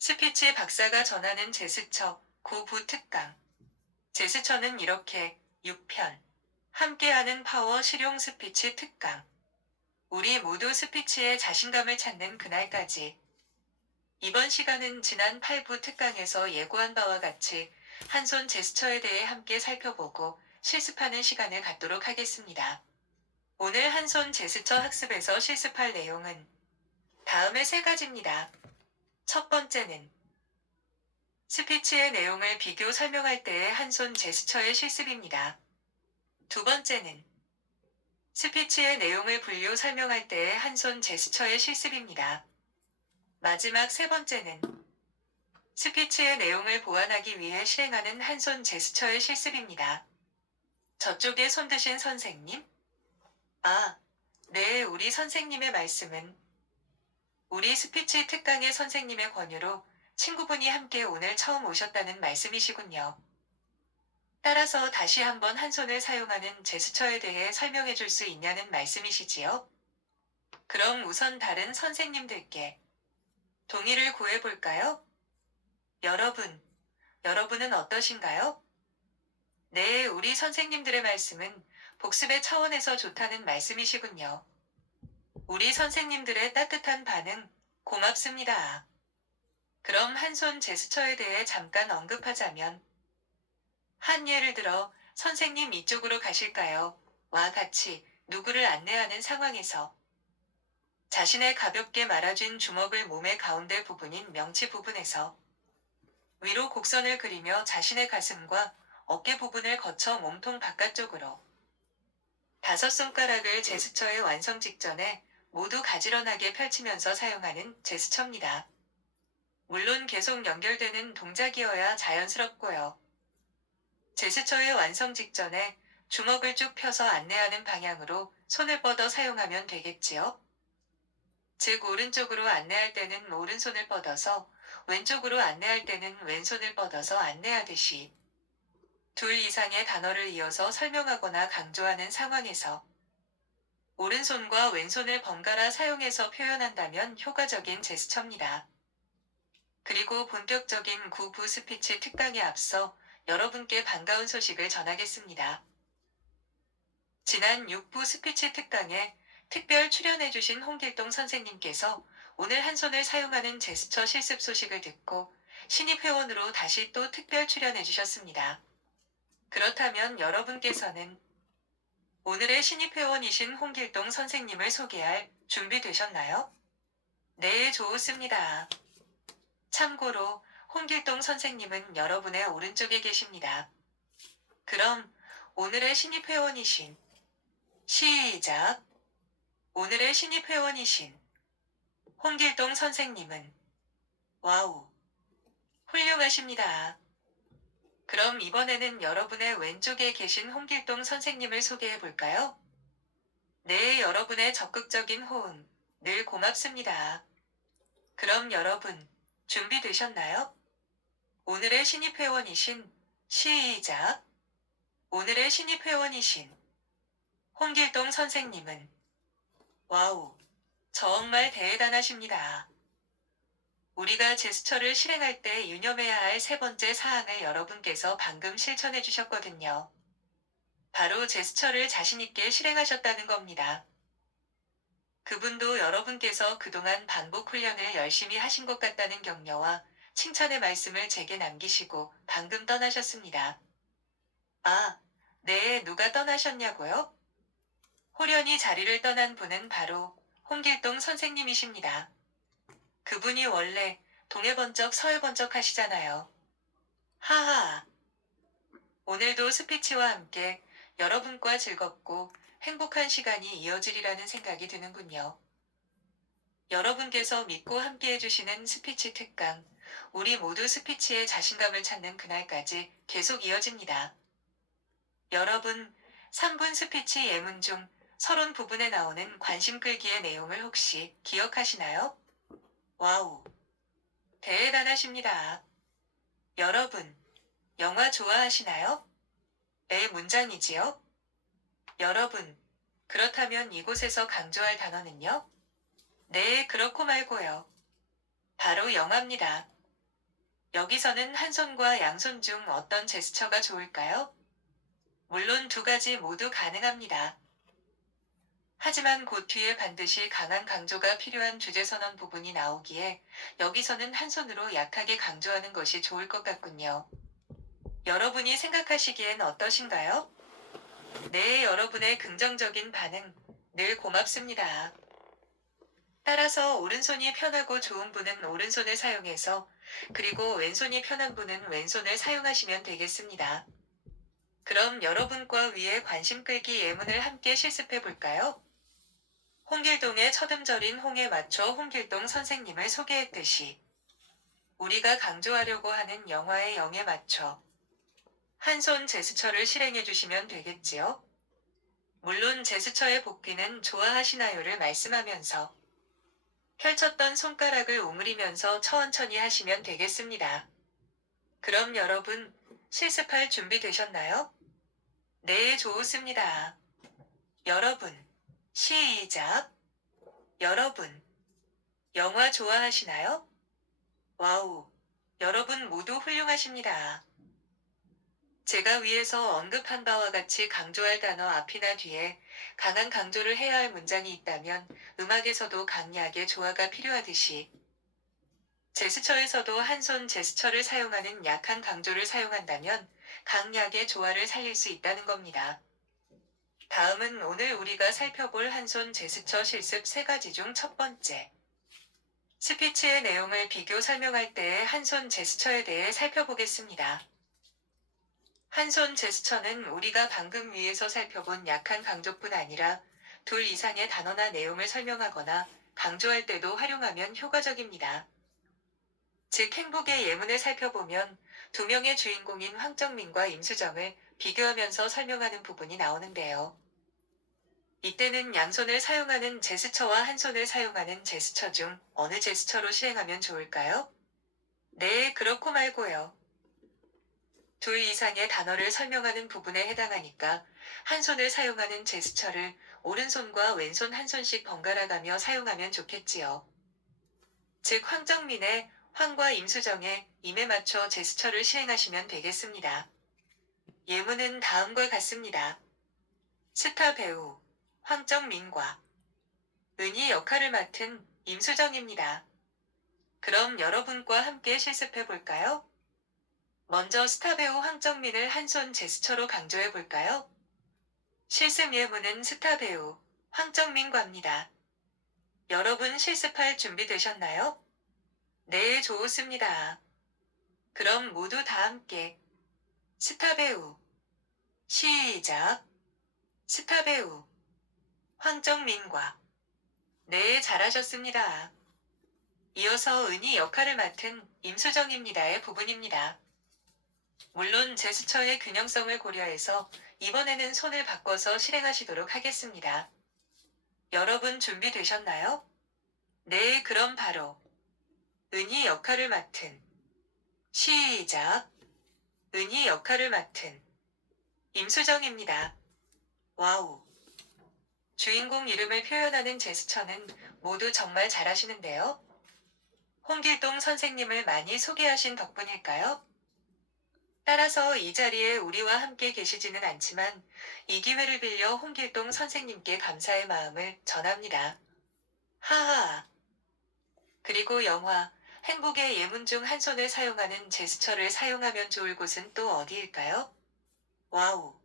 스피치 박사가 전하는 제스처, 고부 특강. 제스처는 이렇게 6편. 함께하는 파워 실용 스피치 특강. 우리 모두 스피치에 자신감을 찾는 그날까지. 이번 시간은 지난 8부 특강에서 예고한 바와 같이 한 손 제스처에 대해 함께 살펴보고 실습하는 시간을 갖도록 하겠습니다. 오늘 한 손 제스처 학습에서 실습할 내용은 다음의 세 가지입니다. 첫 번째는 스피치의 내용을 비교 설명할 때의 한 손 제스처의 실습입니다. 두 번째는 스피치의 내용을 분류 설명할 때의 한 손 제스처의 실습입니다. 마지막 세 번째는 스피치의 내용을 보완하기 위해 실행하는 한 손 제스처의 실습입니다. 저쪽에 손 드신 선생님? 네, 우리 선생님의 말씀은 우리 스피치 특강의 선생님의 권유로 친구분이 함께 오늘 처음 오셨다는 말씀이시군요. 따라서 다시 한번 한 손을 사용하는 제스처에 대해 설명해 줄 수 있냐는 말씀이시지요? 그럼 우선 다른 선생님들께 동의를 구해 볼까요? 여러분은 어떠신가요? 네, 우리 선생님들의 말씀은 복습의 차원에서 좋다는 말씀이시군요. 우리 선생님들의 따뜻한 반응, 고맙습니다. 그럼 한 손 제스처에 대해 잠깐 언급하자면, 한 예를 들어, 선생님 이쪽으로 가실까요? 와 같이 누구를 안내하는 상황에서 자신의 가볍게 말아준 주먹을 몸의 가운데 부분인 명치 부분에서 위로 곡선을 그리며 자신의 가슴과 어깨 부분을 거쳐 몸통 바깥쪽으로 다섯 손가락을 제스처의 완성 직전에 모두 가지런하게 펼치면서 사용하는 제스처입니다. 물론 계속 연결되는 동작이어야 자연스럽고요. 제스처의 완성 직전에 주먹을 쭉 펴서 안내하는 방향으로 손을 뻗어 사용하면 되겠지요. 즉 오른쪽으로 안내할 때는 오른손을 뻗어서 왼쪽으로 안내할 때는 왼손을 뻗어서 안내하듯이 둘 이상의 단어를 이어서 설명하거나 강조하는 상황에서 오른손과 왼손을 번갈아 사용해서 표현한다면 효과적인 제스처입니다. 그리고 본격적인 구부 스피치 특강에 앞서 여러분께 반가운 소식을 전하겠습니다. 지난 6부 스피치 특강에 특별 출연해주신 홍길동 선생님께서 오늘 한 손을 사용하는 제스처 실습 소식을 듣고 신입 회원으로 다시 또 특별 출연해주셨습니다. 그렇다면 여러분께서는 오늘의 신입 회원이신 홍길동 선생님을 소개할 준비 되셨나요? 네, 좋습니다. 참고로 홍길동 선생님은 여러분의 오른쪽에 계십니다. 그럼 오늘의 신입 회원이신 시작. 오늘의 신입 회원이신 홍길동 선생님은 와우, 훌륭하십니다. 그럼 이번에는 여러분의 왼쪽에 계신 홍길동 선생님을 소개해 볼까요? 네, 여러분의 적극적인 호응 늘 고맙습니다. 그럼 여러분 준비되셨나요? 오늘의 신입 회원이신 시작. 오늘의 신입 회원이신 홍길동 선생님은 와우, 정말 대단하십니다. 우리가 제스처를 실행할 때 유념해야 할 세 번째 사항을 여러분께서 방금 실천해 주셨거든요. 바로 제스처를 자신있게 실행하셨다는 겁니다. 그분도 여러분께서 그동안 반복 훈련을 열심히 하신 것 같다는 격려와 칭찬의 말씀을 제게 남기시고 방금 떠나셨습니다. 네, 누가 떠나셨냐고요? 호련히 자리를 떠난 분은 바로 홍길동 선생님이십니다. 그분이 원래 동해 번쩍 서해 번쩍 하시잖아요. 하하. 오늘도 스피치와 함께 여러분과 즐겁고 행복한 시간이 이어지리라는 생각이 드는군요. 여러분께서 믿고 함께 해주시는 스피치 특강, 우리 모두 스피치에 자신감을 찾는 그날까지 계속 이어집니다. 여러분, 3분 스피치 예문 중 서론 부분에 나오는 관심 끌기의 내용을 혹시 기억하시나요? 와우, 대단하십니다. 여러분, 영화 좋아하시나요? 문장이지요? 여러분, 그렇다면 이곳에서 강조할 단어는요? 네, 그렇고 말고요. 바로 영화입니다. 여기서는 한 손과 양손 중 어떤 제스처가 좋을까요? 물론 두 가지 모두 가능합니다. 하지만 그 뒤에 반드시 강한 강조가 필요한 주제선언 부분이 나오기에 여기서는 한 손으로 약하게 강조하는 것이 좋을 것 같군요. 여러분이 생각하시기엔 어떠신가요? 네, 여러분의 긍정적인 반응 늘 고맙습니다. 따라서 오른손이 편하고 좋은 분은 오른손을 사용해서 그리고 왼손이 편한 분은 왼손을 사용하시면 되겠습니다. 그럼 여러분과 위에 관심 끌기 예문을 함께 실습해 볼까요? 홍길동의 첫음절인 홍에 맞춰 홍길동 선생님을 소개했듯이 우리가 강조하려고 하는 영화의 영에 맞춰 한 손 제스처를 실행해 주시면 되겠지요? 물론 제스처의 복귀는 좋아하시나요를 말씀하면서 펼쳤던 손가락을 오므리면서 천천히 하시면 되겠습니다. 그럼 여러분, 실습할 준비 되셨나요? 네, 좋습니다. 여러분, 시작. 여러분, 영화 좋아하시나요? 와우, 여러분 모두 훌륭하십니다. 제가 위에서 언급한 바와 같이 강조할 단어 앞이나 뒤에 강한 강조를 해야 할 문장이 있다면 음악에서도 강약의 조화가 필요하듯이 제스처에서도 한 손 제스처를 사용하는 약한 강조를 사용한다면 강약의 조화를 살릴 수 있다는 겁니다. 다음은 오늘 우리가 살펴볼 한 손 제스처 실습 3가지 중 첫 번째. 스피치의 내용을 비교 설명할 때의 한 손 제스처에 대해 살펴보겠습니다. 한 손 제스처는 우리가 방금 위에서 살펴본 약한 강조뿐 아니라 둘 이상의 단어나 내용을 설명하거나 강조할 때도 활용하면 효과적입니다. 즉 행복의 예문을 살펴보면 두 명의 주인공인 황정민과 임수정을 비교하면서 설명하는 부분이 나오는데요. 이때는 양손을 사용하는 제스처와 한 손을 사용하는 제스처 중 어느 제스처로 실행하면 좋을까요? 네, 그렇고 말고요. 둘 이상의 단어를 설명하는 부분에 해당하니까 한 손을 사용하는 제스처를 오른손과 왼손 한 손씩 번갈아 가며 사용하면 좋겠지요. 즉 황정민의 황과 임수정의 임에 맞춰 제스처를 실행하시면 되겠습니다. 예문은 다음과 같습니다. 스타 배우 황정민과 은희 역할을 맡은 임수정입니다. 그럼 여러분과 함께 실습해 볼까요? 먼저 스타 배우 황정민을 한 손 제스처로 강조해 볼까요? 실습 예문은 스타 배우 황정민과입니다. 여러분 실습할 준비 되셨나요? 네, 좋습니다. 그럼 모두 다 함께 스타 배우 시작. 스타 배우 황정민과 네, 잘하셨습니다. 이어서 은희 역할을 맡은 임수정입니다의 부분입니다. 물론 제스처의 균형성을 고려해서 이번에는 손을 바꿔서 실행하시도록 하겠습니다. 여러분 준비되셨나요? 네, 그럼 바로 은희 역할을 맡은 시작. 은희 역할을 맡은 임수정입니다. 와우. 주인공 이름을 표현하는 제스처는 모두 정말 잘하시는데요. 홍길동 선생님을 많이 소개하신 덕분일까요? 따라서 이 자리에 우리와 함께 계시지는 않지만 이 기회를 빌려 홍길동 선생님께 감사의 마음을 전합니다. 하하. 그리고 영화 행복의 예문 중 한 손을 사용하는 제스처를 사용하면 좋을 곳은 또 어디일까요? 와우.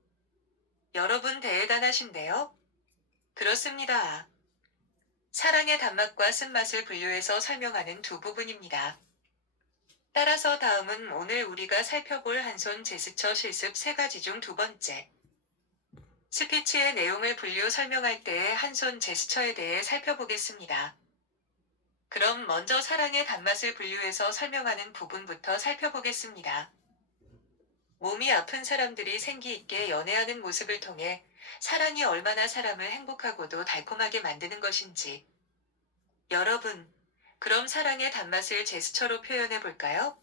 여러분 대단하신데요? 그렇습니다. 사랑의 단맛과 쓴맛을 분류해서 설명하는 두 부분입니다. 따라서 다음은 오늘 우리가 살펴볼 한 손 제스처 실습 3가지 중 두 번째. 스피치의 내용을 분류 설명할 때의 한 손 제스처에 대해 살펴보겠습니다. 그럼 먼저 사랑의 단맛을 분류해서 설명하는 부분부터 살펴보겠습니다. 몸이 아픈 사람들이 생기 있게 연애하는 모습을 통해 사랑이 얼마나 사람을 행복하고도 달콤하게 만드는 것인지. 여러분, 그럼 사랑의 단맛을 제스처로 표현해 볼까요?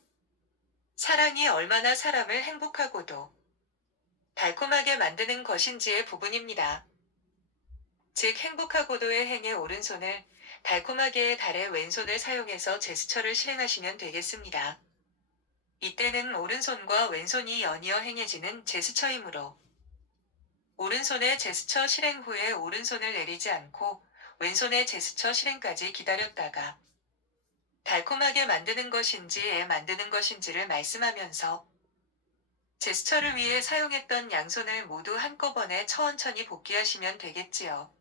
사랑이 얼마나 사람을 행복하고도 달콤하게 만드는 것인지의 부분입니다. 즉 행복하고도의 행의 오른손을 달콤하게의 달의 왼손을 사용해서 제스처를 실행하시면 되겠습니다. 이때는 오른손과 왼손이 연이어 행해지는 제스처이므로 오른손의 제스처 실행 후에 오른손을 내리지 않고 왼손의 제스처 실행까지 기다렸다가 달콤하게 만드는 것인지 만드는 것인지를 말씀하면서 제스처를 위해 사용했던 양손을 모두 한꺼번에 천천히 복귀하시면 되겠지요.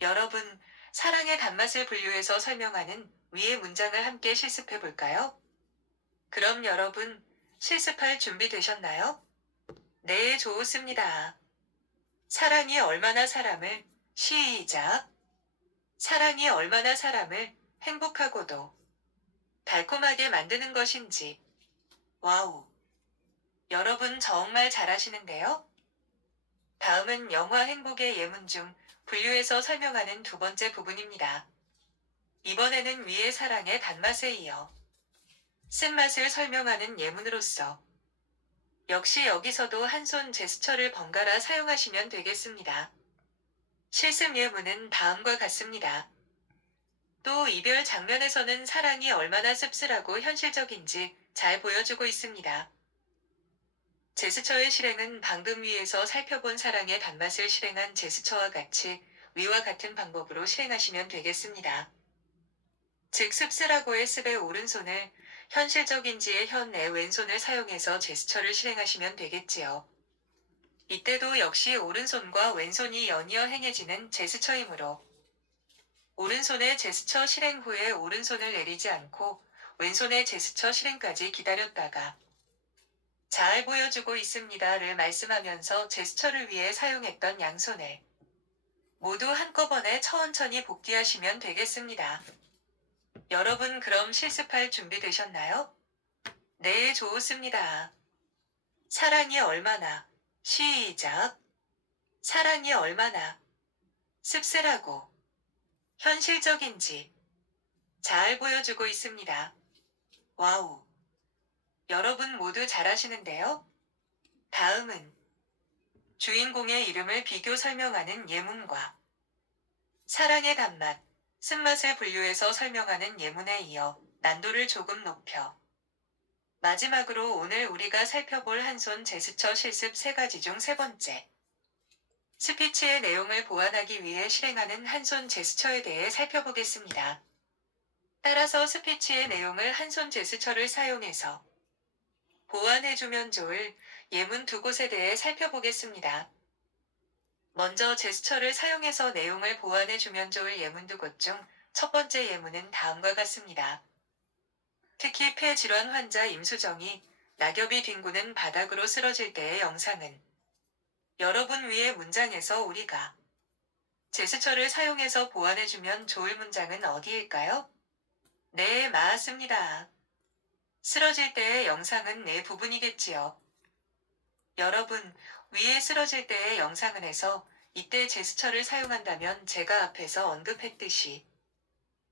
여러분, 사랑의 단맛을 분류해서 설명하는 위의 문장을 함께 실습해 볼까요? 그럼 여러분, 실습할 준비 되셨나요? 네, 좋습니다. 사랑이 얼마나 사람을, 시작. 사랑이 얼마나 사람을 행복하고도 달콤하게 만드는 것인지. 와우. 여러분 정말 잘하시는데요? 다음은 영화 행복의 예문 중 분류해서 설명하는 두 번째 부분입니다. 이번에는 위의 사랑의 단맛에 이어 쓴맛을 설명하는 예문으로서 역시 여기서도 한 손 제스처를 번갈아 사용하시면 되겠습니다. 실습 예문은 다음과 같습니다. 또 이별 장면에서는 사랑이 얼마나 씁쓸하고 현실적인지 잘 보여주고 있습니다. 제스처의 실행은 방금 위에서 살펴본 사랑의 단맛을 실행한 제스처와 같이 위와 같은 방법으로 실행하시면 되겠습니다. 즉 씁쓸하고의 씁의 오른손을 현실적인지의 현의 왼손을 사용해서 제스처를 실행하시면 되겠지요. 이때도 역시 오른손과 왼손이 연이어 행해지는 제스처이므로 오른손의 제스처 실행 후에 오른손을 내리지 않고 왼손의 제스처 실행까지 기다렸다가 잘 보여주고 있습니다를 말씀하면서 제스처를 위해 사용했던 양손을 모두 한꺼번에 천천히 복귀하시면 되겠습니다. 여러분 그럼 실습할 준비 되셨나요? 네, 좋습니다. 사랑이 얼마나, 시작. 사랑이 얼마나 씁쓸하고 현실적인지 잘 보여주고 있습니다. 와우. 여러분 모두 잘하시는데요? 다음은 주인공의 이름을 비교 설명하는 예문과 사랑의 단맛, 쓴맛을 분류해서 설명하는 예문에 이어 난도를 조금 높여 마지막으로 오늘 우리가 살펴볼 한 손 제스처 실습 3가지 중 세 번째. 스피치의 내용을 보완하기 위해 실행하는 한 손 제스처에 대해 살펴보겠습니다. 따라서 스피치의 내용을 한 손 제스처를 사용해서 보완해주면 좋을 예문 두 곳에 대해 살펴보겠습니다. 먼저 제스처를 사용해서 내용을 보완해주면 좋을 예문 두 곳 중 첫 번째 예문은 다음과 같습니다. 특히 폐질환 환자 임수정이 낙엽이 뒹구는 바닥으로 쓰러질 때의 영상은 여러분 위의 문장에서 우리가 제스처를 사용해서 보완해주면 좋을 문장은 어디일까요? 네, 맞습니다. 쓰러질 때의 영상은 네 부분이겠지요. 여러분, 위에 쓰러질 때의 영상은 해서 이때 제스처를 사용한다면 제가 앞에서 언급했듯이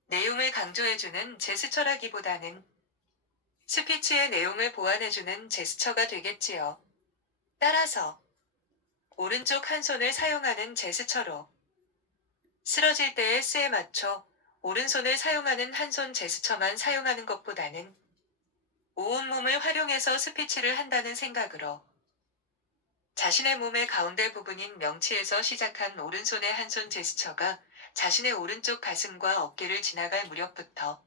내용을 강조해주는 제스처라기보다는 스피치의 내용을 보완해주는 제스처가 되겠지요. 따라서 오른쪽 한 손을 사용하는 제스처로 쓰러질 때의 스에 맞춰 오른손을 사용하는 한 손 제스처만 사용하는 것보다는 온몸을 활용해서 스피치를 한다는 생각으로 자신의 몸의 가운데 부분인 명치에서 시작한 오른손의 한 손 제스처가 자신의 오른쪽 가슴과 어깨를 지나갈 무렵부터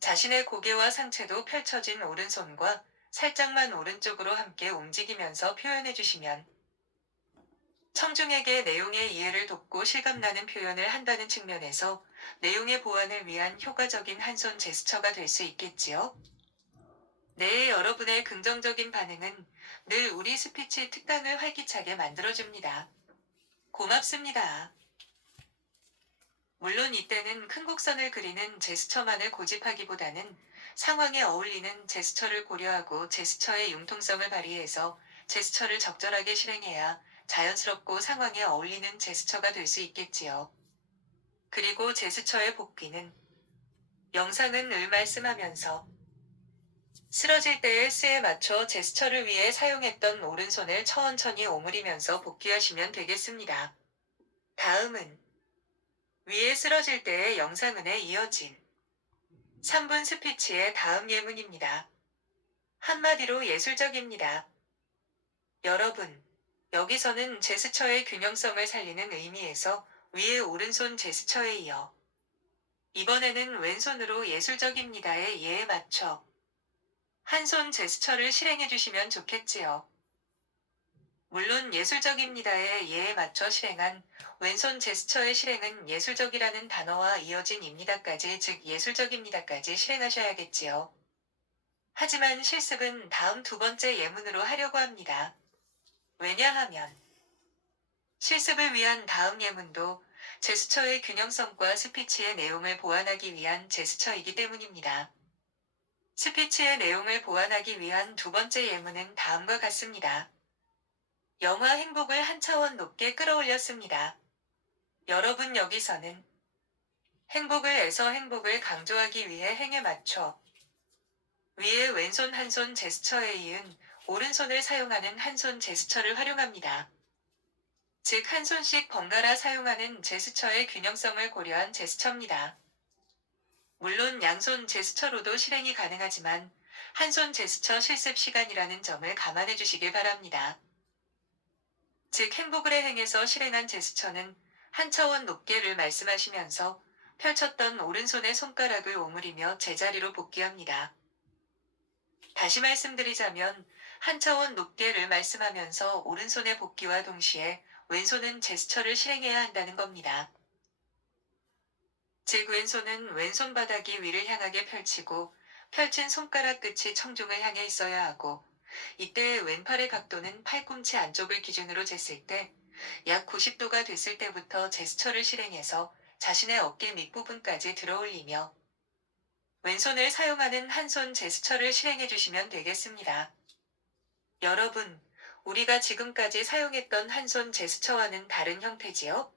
자신의 고개와 상체도 펼쳐진 오른손과 살짝만 오른쪽으로 함께 움직이면서 표현해 주시면 청중에게 내용의 이해를 돕고 실감나는 표현을 한다는 측면에서 내용의 보완을 위한 효과적인 한 손 제스처가 될 수 있겠지요. 네, 여러분의 긍정적인 반응은 늘 우리 스피치 특강을 활기차게 만들어줍니다. 고맙습니다. 물론 이때는 큰 곡선을 그리는 제스처만을 고집하기보다는 상황에 어울리는 제스처를 고려하고 제스처의 융통성을 발휘해서 제스처를 적절하게 실행해야 자연스럽고 상황에 어울리는 제스처가 될 수 있겠지요. 그리고 제스처의 복귀는 영상은 늘 말씀하면서 쓰러질 때의 스에 맞춰 제스처를 위해 사용했던 오른손을 천천히 오므리면서 복귀하시면 되겠습니다. 다음은 위에 쓰러질 때의 영상은에 이어진 3분 스피치의 다음 예문입니다. 한마디로 예술적입니다. 여러분, 여기서는 제스처의 균형성을 살리는 의미에서 위에 오른손 제스처에 이어 이번에는 왼손으로 예술적입니다의 예에 맞춰 한 손 제스처를 실행해 주시면 좋겠지요. 물론 예술적입니다의 예에 맞춰 실행한 왼손 제스처의 실행은 예술적이라는 단어와 이어진 입니다까지 즉 예술적입니다까지 실행하셔야겠지요. 하지만 실습은 다음 두 번째 예문으로 하려고 합니다. 왜냐하면 실습을 위한 다음 예문도 제스처의 균형성과 스피치의 내용을 보완하기 위한 제스처이기 때문입니다. 스피치의 내용을 보완하기 위한 두 번째 예문은 다음과 같습니다. 영화 행복을 한 차원 높게 끌어올렸습니다. 여러분 여기서는 행복을 에서 행복을 강조하기 위해 행에 맞춰 위에 왼손 한 손 제스처에 이은 오른손을 사용하는 한 손 제스처를 활용합니다. 즉 한 손씩 번갈아 사용하는 제스처의 균형성을 고려한 제스처입니다. 물론 양손 제스처로도 실행이 가능하지만 한 손 제스처 실습 시간이라는 점을 감안해 주시길 바랍니다. 즉 행복을의 행에서 실행한 제스처는 한 차원 높게를 말씀하시면서 펼쳤던 오른손의 손가락을 오므리며 제자리로 복귀합니다. 다시 말씀드리자면 한 차원 높게를 말씀하면서 오른손의 복귀와 동시에 왼손은 제스처를 실행해야 한다는 겁니다. 즉 왼손은 왼손 바닥이 위를 향하게 펼치고 펼친 손가락 끝이 청중을 향해 있어야 하고 이때 왼팔의 각도는 팔꿈치 안쪽을 기준으로 쟀을 때 약 90도가 됐을 때부터 제스처를 실행해서 자신의 어깨 밑부분까지 들어올리며 왼손을 사용하는 한 손 제스처를 실행해 주시면 되겠습니다. 여러분, 우리가 지금까지 사용했던 한 손 제스처와는 다른 형태지요?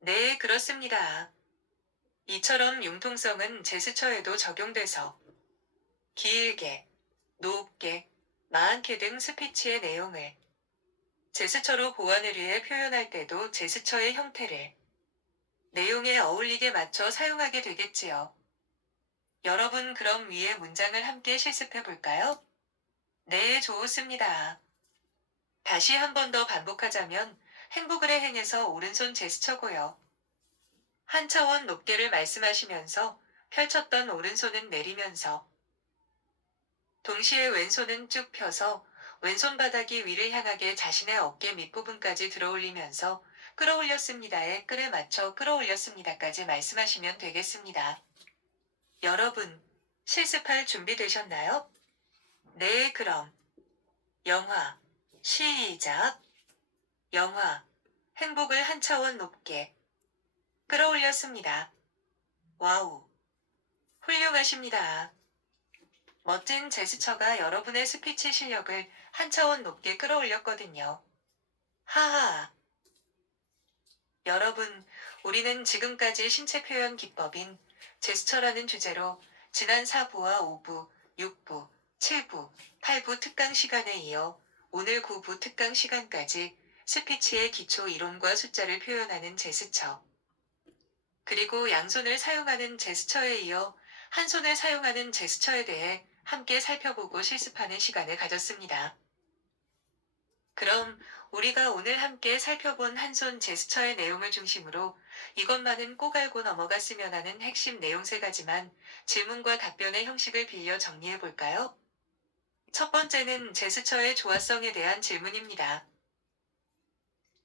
네, 그렇습니다. 이처럼 융통성은 제스처에도 적용돼서 길게, 높게, 많게 등 스피치의 내용을 제스처로 보완을 위해 표현할 때도 제스처의 형태를 내용에 어울리게 맞춰 사용하게 되겠지요. 여러분 그럼 위의 문장을 함께 실습해 볼까요? 네, 좋습니다. 다시 한 번 더 반복하자면 행복을의 행에서 오른손 제스처고요. 한 차원 높게를 말씀하시면서 펼쳤던 오른손은 내리면서 동시에 왼손은 쭉 펴서 왼손 바닥이 위를 향하게 자신의 어깨 밑부분까지 들어올리면서 끌어올렸습니다에 끌에 맞춰 끌어올렸습니다까지 말씀하시면 되겠습니다. 여러분, 실습할 준비 되셨나요? 네, 그럼 영화 시작. 영화 행복을 한 차원 높게 끌어올렸습니다. 와우, 훌륭하십니다. 멋진 제스처가 여러분의 스피치 실력을 한 차원 높게 끌어올렸거든요. 하하. 여러분, 우리는 지금까지 신체 표현 기법인 제스처라는 주제로 지난 4부와 5부, 6부, 7부, 8부 특강 시간에 이어 오늘 9부 특강 시간까지 스피치의 기초 이론과 숫자를 표현하는 제스처, 그리고 양손을 사용하는 제스처에 이어 한 손을 사용하는 제스처에 대해 함께 살펴보고 실습하는 시간을 가졌습니다. 그럼 우리가 오늘 함께 살펴본 한 손 제스처의 내용을 중심으로 이것만은 꼭 알고 넘어갔으면 하는 핵심 내용 3가지만 질문과 답변의 형식을 빌려 정리해 볼까요? 첫 번째는 제스처의 조화성에 대한 질문입니다.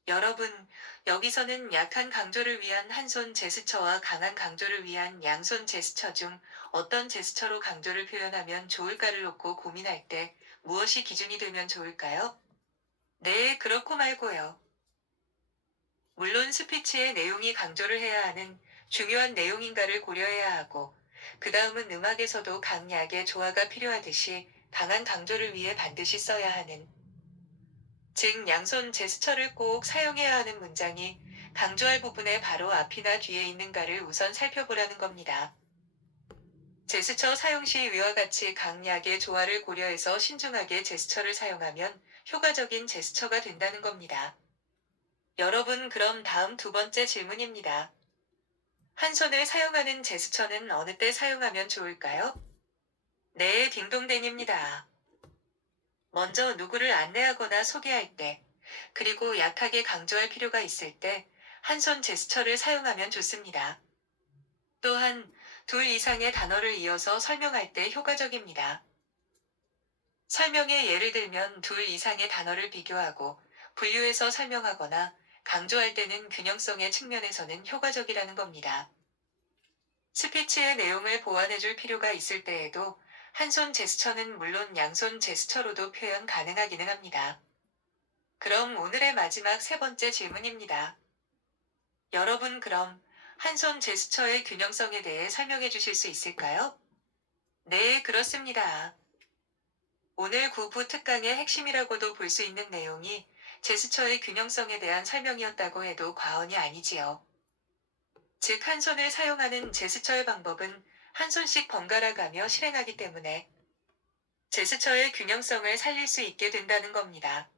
여러분, 여기서는 약한 강조를 위한 한 손 제스처와 강한 강조를 위한 양손 제스처 중 어떤 제스처로 강조를 표현하면 좋을까를 놓고 고민할 때 무엇이 기준이 되면 좋을까요? 네, 그렇고 말고요. 물론 스피치의 내용이 강조를 해야 하는 중요한 내용인가를 고려해야 하고, 그 다음은 음악에서도 강약의 조화가 필요하듯이 강한 강조를 위해 반드시 써야 하는, 즉 양손 제스처를 꼭 사용해야 하는 문장이 강조할 부분의 바로 앞이나 뒤에 있는가를 우선 살펴보라는 겁니다. 제스처 사용 시 위와 같이 강약의 조화를 고려해서 신중하게 제스처를 사용하면 효과적인 제스처가 된다는 겁니다. 여러분 그럼 다음 두 번째 질문입니다. 한 손을 사용하는 제스처는 어느 때 사용하면 좋을까요? 네, 딩동댕입니다. 먼저 누구를 안내하거나 소개할 때, 그리고 약하게 강조할 필요가 있을 때 한 손 제스처를 사용하면 좋습니다. 또한 둘 이상의 단어를 이어서 설명할 때 효과적입니다. 설명에 예를 들면 둘 이상의 단어를 비교하고 분류해서 설명하거나 강조할 때는 균형성의 측면에서는 효과적이라는 겁니다. 스피치의 내용을 보완해줄 필요가 있을 때에도 한 손 제스처는 물론 양손 제스처로도 표현 가능하기는 합니다. 그럼 오늘의 마지막 세 번째 질문입니다. 여러분 그럼 한 손 제스처의 균형성에 대해 설명해 주실 수 있을까요? 네, 그렇습니다. 오늘 구부 특강의 핵심이라고도 볼 수 있는 내용이 제스처의 균형성에 대한 설명이었다고 해도 과언이 아니지요. 즉, 한 손을 사용하는 제스처의 방법은 한 손씩 번갈아 가며 실행하기 때문에 제스처의 균형성을 살릴 수 있게 된다는 겁니다.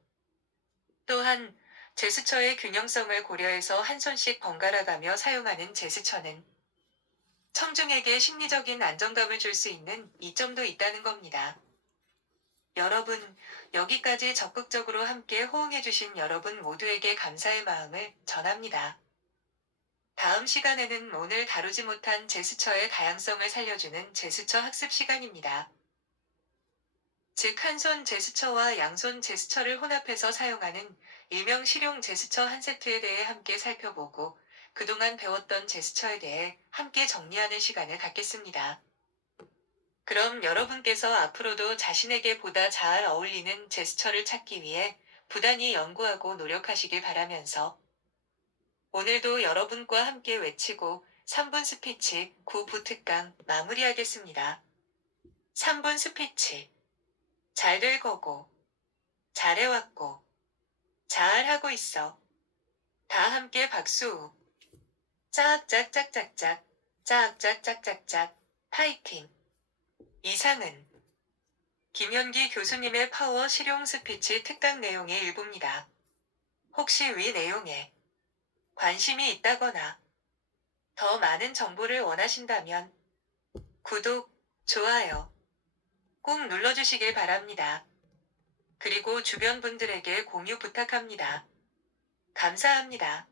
또한 제스처의 균형성을 고려해서 한 손씩 번갈아 가며 사용하는 제스처는 청중에게 심리적인 안정감을 줄 수 있는 이점도 있다는 겁니다. 여러분, 여기까지 적극적으로 함께 호응해주신 여러분 모두에게 감사의 마음을 전합니다. 다음 시간에는 오늘 다루지 못한 제스처의 다양성을 살려주는 제스처 학습 시간입니다. 즉, 한 손 제스처와 양손 제스처를 혼합해서 사용하는 일명 실용 제스처 한 세트에 대해 함께 살펴보고 그동안 배웠던 제스처에 대해 함께 정리하는 시간을 갖겠습니다. 그럼 여러분께서 앞으로도 자신에게 보다 잘 어울리는 제스처를 찾기 위해 부단히 연구하고 노력하시길 바라면서 오늘도 여러분과 함께 외치고 3분 스피치 9부 특강 마무리하겠습니다. 3분 스피치. 잘 될 거고, 잘해왔고, 잘하고 있어. 다 함께 박수. 짝짝짝짝짝, 짝짝짝짝짝, 파이팅. 이상은 김현기 교수님의 파워 실용 스피치 특강 내용의 일부입니다. 혹시 위 내용에 관심이 있다거나 더 많은 정보를 원하신다면 구독, 좋아요 꼭 눌러주시길 바랍니다. 그리고 주변 분들에게 공유 부탁합니다. 감사합니다.